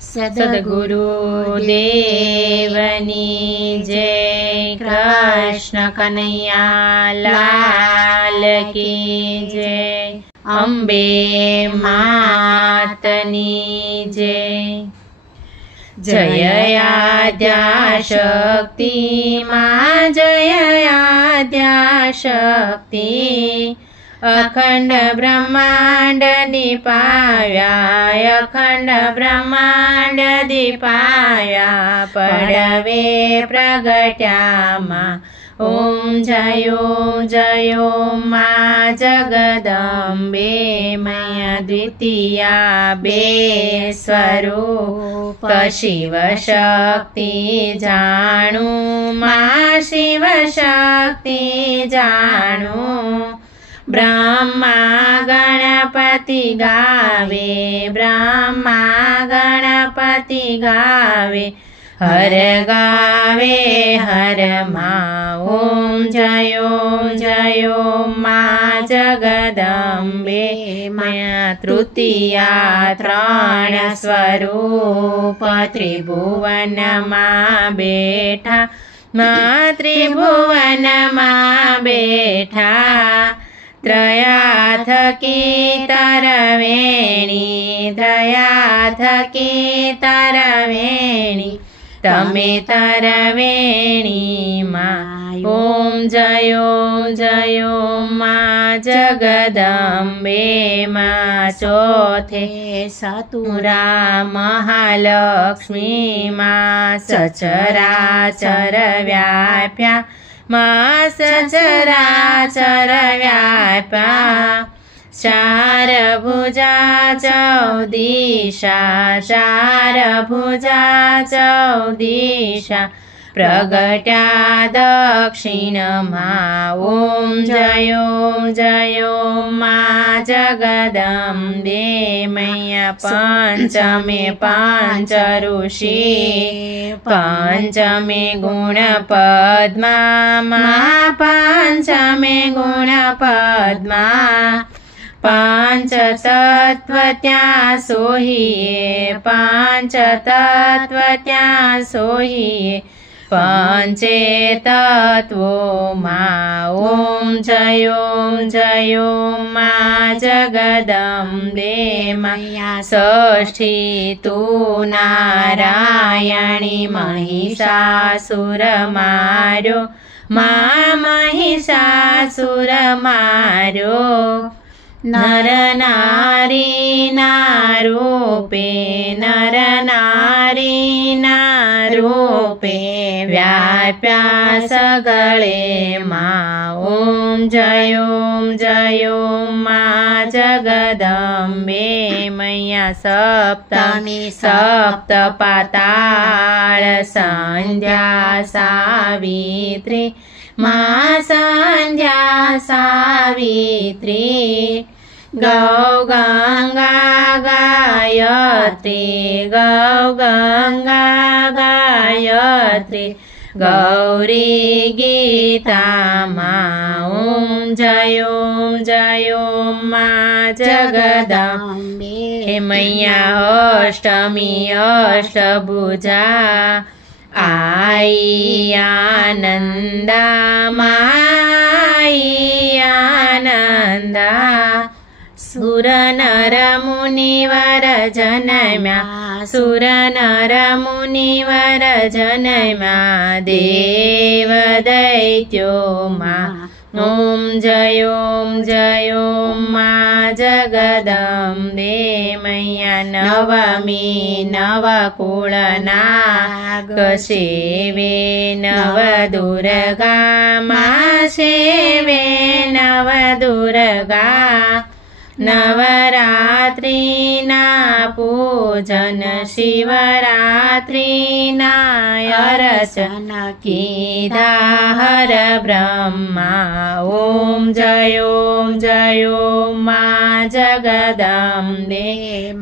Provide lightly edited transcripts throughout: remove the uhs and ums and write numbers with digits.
सद्गुरु देवनी जय। कृष्ण कन्हैया लाल की जय। अंबे मातनी जय। जय आद्याशक्ति मां जय आद्याशक्ति। अखंड ब्रह्मांड दीपाव्या अखंड ब्रह्मांड दीपाव्या पडवे प्रगट्या मां। ओम जयो मां जगदंबे मैया द्वितीया बे स्वरूप शिव शक्ति जाणु मां शिव शक्ति जाणु। ब्रह्मा गणपति गावे ब्रह्मा गणपति गावे हर गावे हर मां। ओम जयो मां जगदंबे मैया तृतीया त्रण स्वरूप त्रिभुवन मां बेठा मां त्रिभुवन मां बेठा। त्रयाथ की तरवेणी त्रयाथ की तरवेणी तमे तरवेणी मां। ओम जयो मां जगदंबे मां चौथे सतुरा महालक्ष्मी मां सचराचर व्याप्या मां सचराचर व्याप्या। चार भुजा चौदिशा चार भुजा चौदिशा प्रगट्या दक्षिण मां। ओम जयो मां जगदंबे मैया पंचमे पंच ऋषि पंचमे गुण पद्मा मां पंचमे गुण पद्मा। पांच तत्व त्या सोहिए पांच तत्व त्या सोहिए पंचे तत्वो मां। ओम जयो मां जगदंबे मैया षष्ठी तू नारायणी महिषासुर मार्यो मां महिषासुर मार्यो। नर नारी नारूपे नर नारी नारूपे व्याप्या सगळे मां। ओम जयो मां जगदंबे मैया सप्तमी सप्त पाताळ संध्या सावित्री मां संध्या सावित्री। गौ गंगा गायत्री गौ गंगा गायत्री गौरी गीता मां। ओम जयो मां जगदंबे मैया अष्टमी अष्टभुजा आई आनंदा माई आनंदा। सुर नर मुनिवर जन्म्या सुर नर मुनिवर जन्म्या देव दैत्यो मां। ओम जयो मां जगदंबे मैया नवमी नवकुल नाग सेवे नव दुर्गा मां सेवे नव दुर्गा। नवरात्रि ना पूजन शिवरात्रि ना अर्चन कीधा हर ब्रह्मा। ओम जयो मां जगदंबे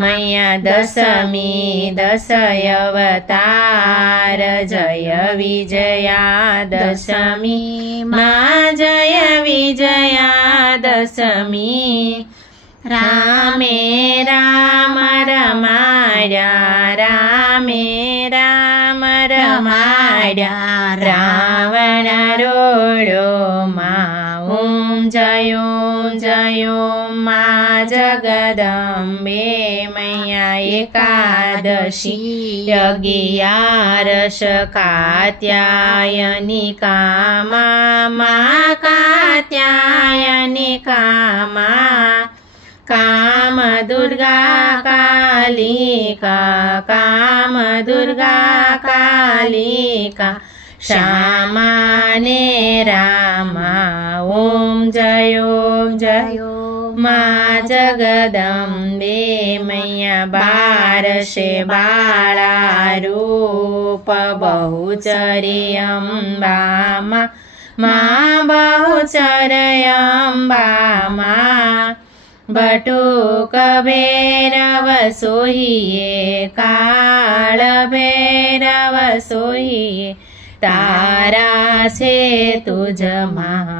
मैया दशमी दश अवतार जय विजया दशमी मां जय विजया दशमी। रामे राम रमाए રમાડ્યા રામે રામ રમાડ્યા રાવણ રોડ્યો માં જયો માં જગદંબે મૈયા એકાદશી 11 કાત્યાયનિકા મા કાત્યાયનિકા કામ દુર્ગા કાલિકા શ્યામાને રામા જયો માં જગદંબે મૈયા 12 બાળા રૂપ બહુચરી અંબામાં માં બહુચર અંબામાં બટુક ભૈરવ સોહીએ કાળ ભૈરવ સોહીએ તારા છે તુજમાં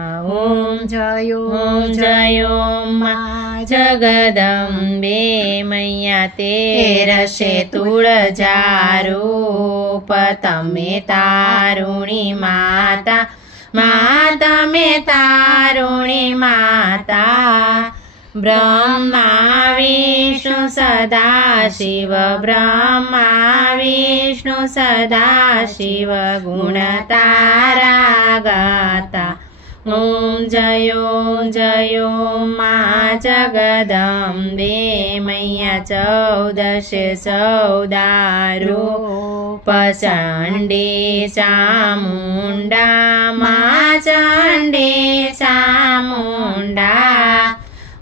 જયો માં જગદંબે મૈયા 13 તુળજા રૂપ તમે તારુણી માતા તમે તારુણી માતા બ્રહ્મા વિષ્ણુ સદાશિવ ગુણ તારા ગાતા જયો માં જગદંબે મૈયા 14 રૂપ ચંડી ચામુંડા માં ચંડી ચામુંડા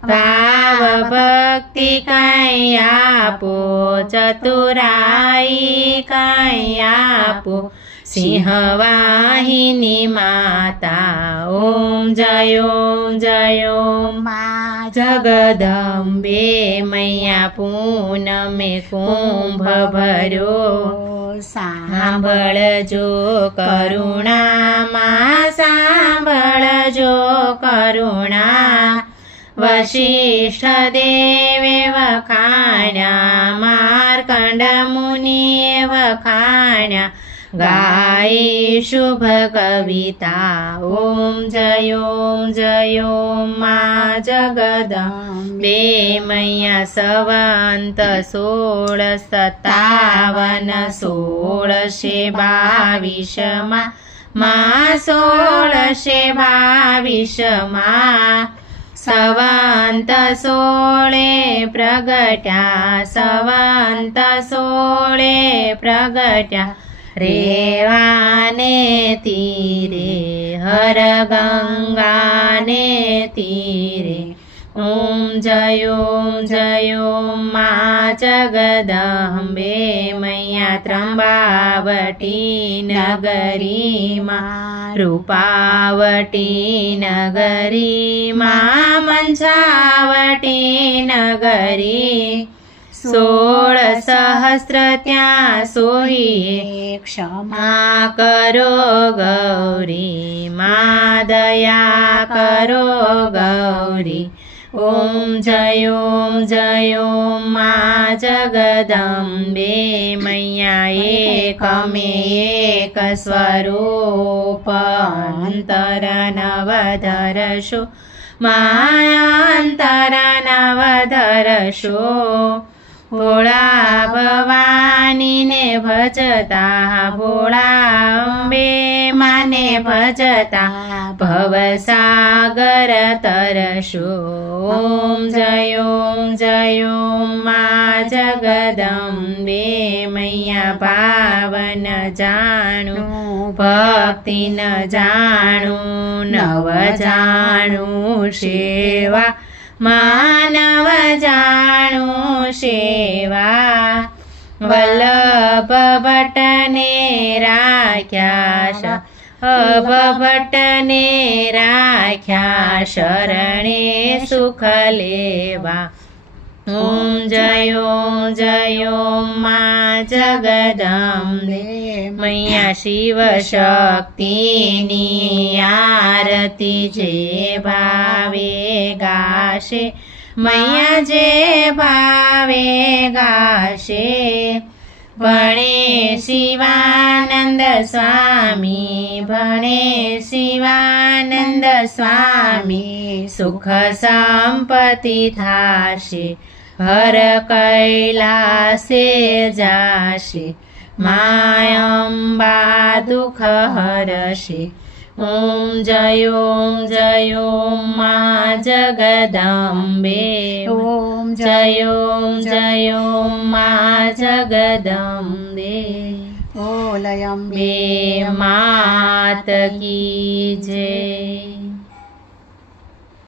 ભાવ ભક્તિ કઈ આપો ચતુરાઈ કઈ આપો સિંહવાહિની માતા જયો માં જગદંબે મૈયા પૂનમે કુંભ ભર્યો સાંભળજો કરુણા માં સાંભળજો કરુણા વશિષ્ઠ દેવે વખાણ્યા માર્કંડ મુનિએ વખાણ્યા ગાય શુભ કવિતા જયો માં જગદંબે મૈયા સંવંત 1657 માં 1622 માં સંવંત 16 પ્રગટ્યા રેવાને તીરે હર ગંગાને તીરે જયો માં જગદંબે મૈયા ત્રંબાવટી નગરીમાં રૂપાવટી નગરીમાં મંચાવટી નગરી 16 સહસ્ર ત્યાં સોહીએ ક્ષમા કરો ગૌરી માં દયા કરો ગૌરી જયો માં જગદંબે મૈયા એક સ્વરૂપ અંતર નવધરશો અંતર નવધરશો ભોળા ભવાનીને ભજતા ભોળા અંબે માને ભજતા ભવસાગર તરશો જયો માં જગદંબે મૈયા પાવન જાણું ભક્તિ ન જાણું નવ જાણું સેવા માનવ જાણું સેવા વલ્લભ ભટ્ટને રાખ્યા શરણે સુખ લેવા જયો માં જગદંબે મૈયા શિવ શક્તિની આરતી જે ભાવે ગાશે મૈયા જે ભાવે ગાશે ભણે શિવાનંદ સ્વામી ભણે શિવાનંદ સ્વામી સુખ સંપત્તિ થાશે હર કૈલાસે જાશે મા અંબા દુઃખ હરશે ઓમ જય મા જગદંબે ઓમ જય મા જગદંબે બોલ અંબે બે માત કી જય।